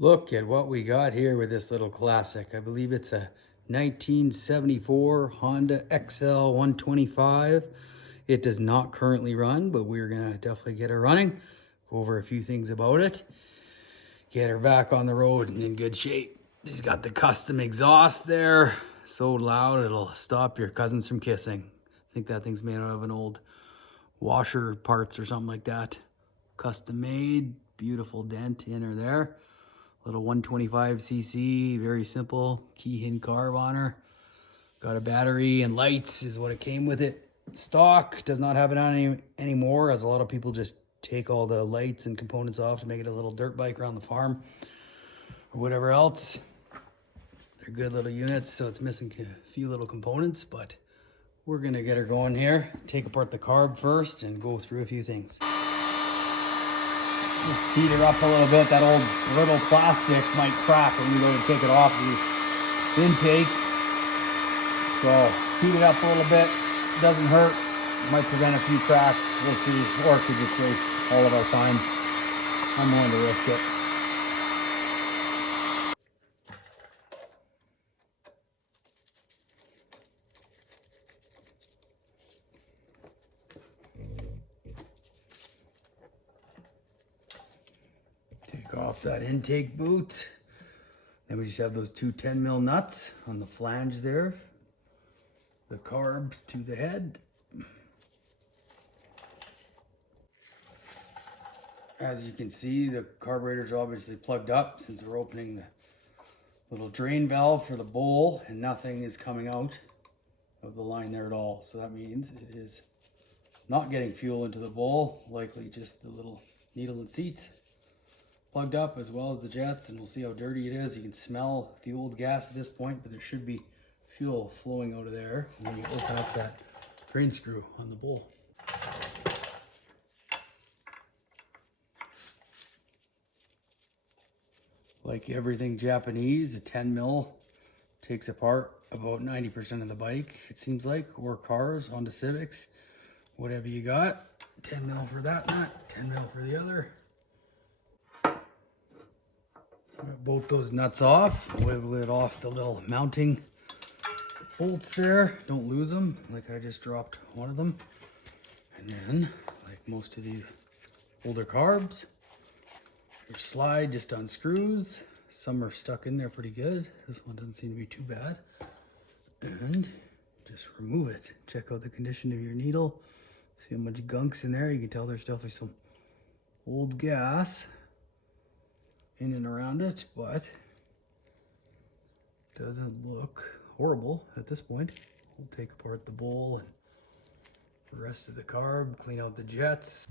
Look at what we got here with this little classic. I believe it's a 1974 Honda XL 125. It does not currently run, but we're gonna definitely get her running. Go over a few things about it. Get her back on the road and in good shape. She's got the custom exhaust there. So loud it'll stop your cousins from kissing. I think that thing's made out of an old washer parts or something like that. Custom made, beautiful dent in her there. Little 125cc, very simple, key hin carb on her. Got a battery and lights is what it came with it. Stock, does not have it on anymore, as a lot of people just take all the lights and components off to make it a little dirt bike around the farm or whatever else. They're good little units, so it's missing a few little components, but we're gonna get her going here. Take apart the carb first and go through a few things. Just heat it up a little bit. That old brittle plastic might crack when you go to take it off the intake. So heat it up a little bit. Doesn't hurt. Might prevent a few cracks. We'll see. Or it could just waste all of our time. I'm willing to risk it. Take off that intake boot. Then we just have those two 10 mil nuts on the flange there. The carb to the head. As you can see, the carburetor's obviously plugged up since we're opening the little drain valve for the bowl, and nothing is coming out of the line there at all. So that means it is not getting fuel into the bowl, likely just the little needle and seats plugged up, as well as the jets, and we'll see how dirty it is. You can smell the old gas at this point, but there should be fuel flowing out of there when you open up that drain screw on the bowl. Like everything Japanese, a 10 mil takes apart about 90% of the bike, it seems like, or cars, Honda Civics, whatever you got. 10 mil for that nut, 10 mil for the other. Got both those nuts off, wiggle it off the little mounting bolts there. Don't lose them, like I just dropped one of them. And then, like most of these older carbs, your slide just unscrews. Some are stuck in there pretty good. This one doesn't seem to be too bad. And just remove it. Check out the condition of your needle. See how much gunk's in there. You can tell there's definitely some old gas in and around it, but doesn't look horrible at this point. We'll take apart the bowl and the rest of the carb, clean out the jets.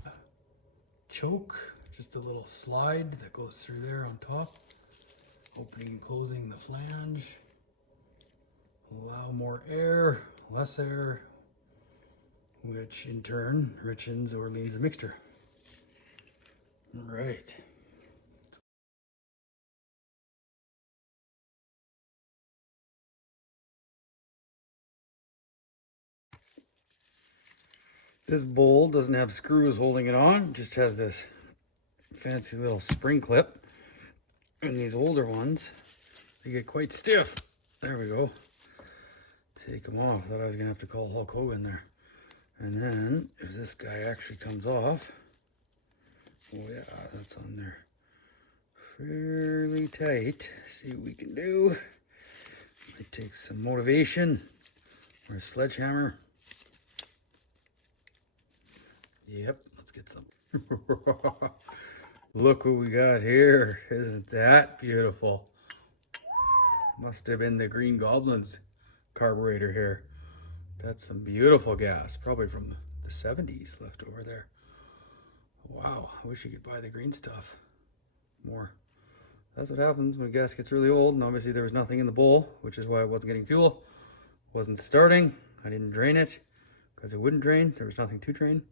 Choke, just a little slide that goes through there on top. Opening and closing the flange. Allow more air, less air, which in turn richens or leans the mixture. All right. This bowl doesn't have screws holding it on, just has this fancy little spring clip. And these older ones, they get quite stiff. There we go. Take them off. Thought I was gonna have to call Hulk Hogan there. And then, if this guy actually comes off, oh yeah, that's on there fairly tight. See what we can do. Might take some motivation or a sledgehammer. Yep, let's get some. Look what we got here. Isn't that beautiful? Must have been the Green Goblin's carburetor here. That's some beautiful gas, probably from the 70s left over there. Wow, I wish you could buy the green stuff more. That's what happens when gas gets really old, and obviously there was nothing in the bowl, which is why I wasn't getting fuel. Wasn't starting. I didn't drain it because it wouldn't drain. There was nothing to drain.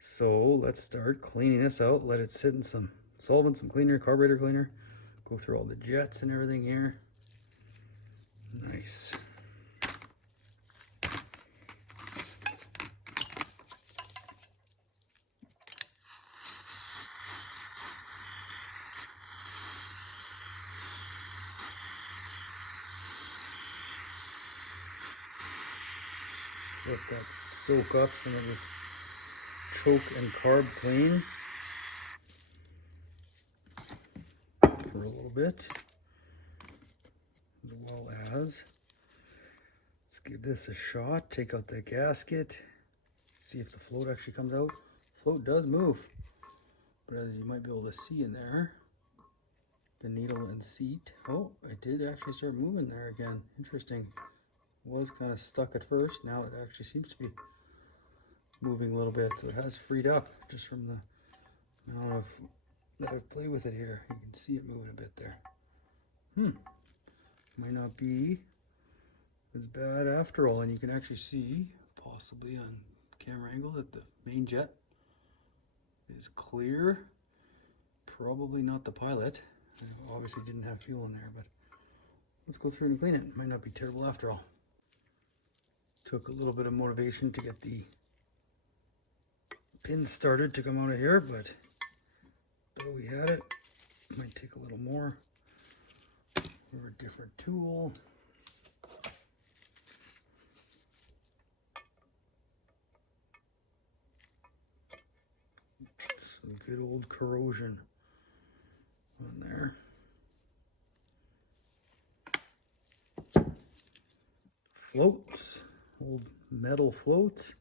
So let's start cleaning this out. Let it sit in some solvent, some cleaner, carburetor cleaner. Go through all the jets and everything here. Nice. let that soak up some of this choke and carb clean for a little bit, as well as let's give this a shot. Take out the gasket, see if the float actually comes out. Float does move, but as you might be able to see in there, the needle and seat, oh, it did actually start moving there again. Interesting. Was kind of stuck at first. Now it actually seems to be moving a little bit, so it has freed up just from the amount of that I've played with it here. You can see it moving a bit there. Might not be as bad after all, and you can actually see possibly on camera angle that the main jet is clear. Probably not the pilot. Obviously didn't have fuel in there, but let's go through and clean it. Might not be terrible after all. Took a little bit of motivation to get the pins started to come out of here, but though we had it, might take a little more or a different tool. Some good old corrosion on there. Floats, old metal floats.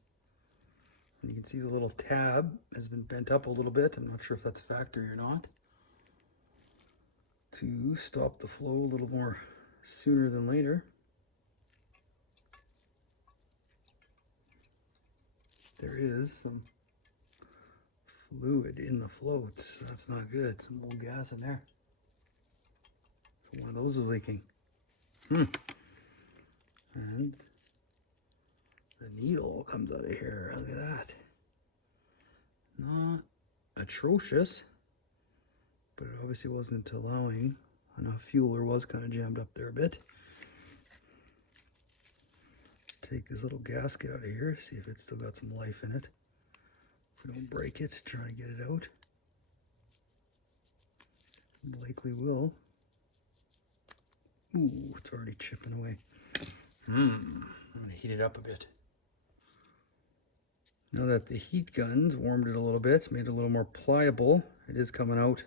And you can see the little tab has been bent up a little bit. I'm not sure if that's factory or not. To stop the flow a little more sooner than later. There is some fluid in the floats. That's not good. Some old gas in there. So one of those is leaking. And the needle comes out of here. Look at that. Not atrocious, but it obviously wasn't allowing enough fuel, or was kind of jammed up there a bit. Take this little gasket out of here, see if it's still got some life in it. If we don't break it, try to get it out. Likely will. Ooh, it's already chipping away. I'm gonna heat it up a bit. Now that the heat guns warmed it a little bit, made it a little more pliable, it is coming out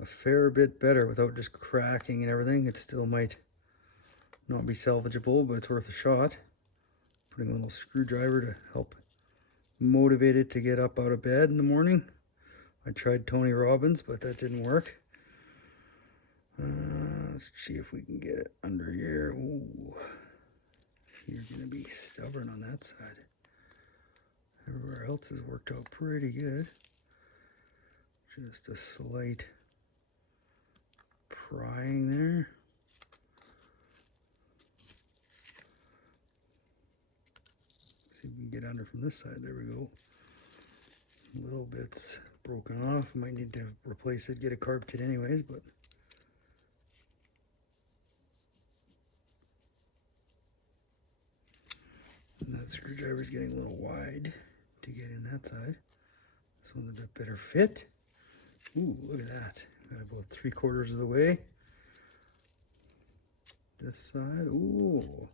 a fair bit better without just cracking and everything. It still might not be salvageable, but it's worth a shot. Putting a little screwdriver to help motivate it to get up out of bed in the morning. I tried Tony Robbins, but that didn't work. Let's see if we can get it under here. Ooh, you're gonna be stubborn on that side. Everywhere else has worked out pretty good. Just a slight prying there. See if we can get under from this side. There we go. A little bit's broken off. Might need to replace it, get a carb kit anyways, but and that screwdriver's getting a little wide to get in that side. This one's a bit better fit. Ooh, look at that. Got about 3/4 of the way. This side, ooh,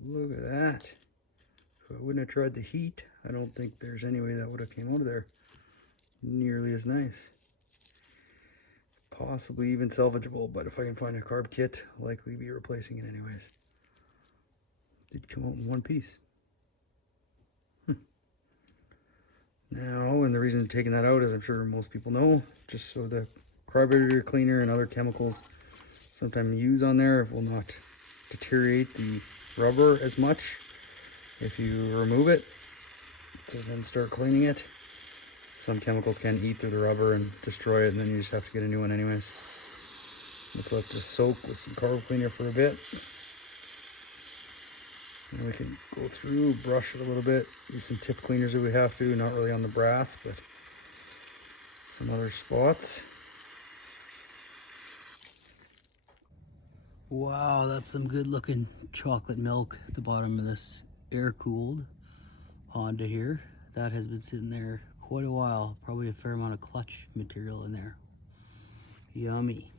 look at that. If I wouldn't have tried the heat, I don't think there's any way that would have came out of there nearly as nice. Possibly even salvageable, but if I can find a carb kit, I'll likely be replacing it anyways. Did come out in one piece. Now, and the reason I'm taking that out, as I'm sure most people know, just so the carburetor cleaner and other chemicals sometimes used on there will not deteriorate the rubber as much if you remove it. So then start cleaning it. Some chemicals can eat through the rubber and destroy it, and then you just have to get a new one anyways. Let's let this soak with some carb cleaner for a bit. And we can go through, brush it a little bit, use some tip cleaners if we have to, not really on the brass, but some other spots. Wow, that's some good looking chocolate milk at the bottom of this air-cooled Honda here. That has been sitting there quite a while, probably a fair amount of clutch material in there. Yummy.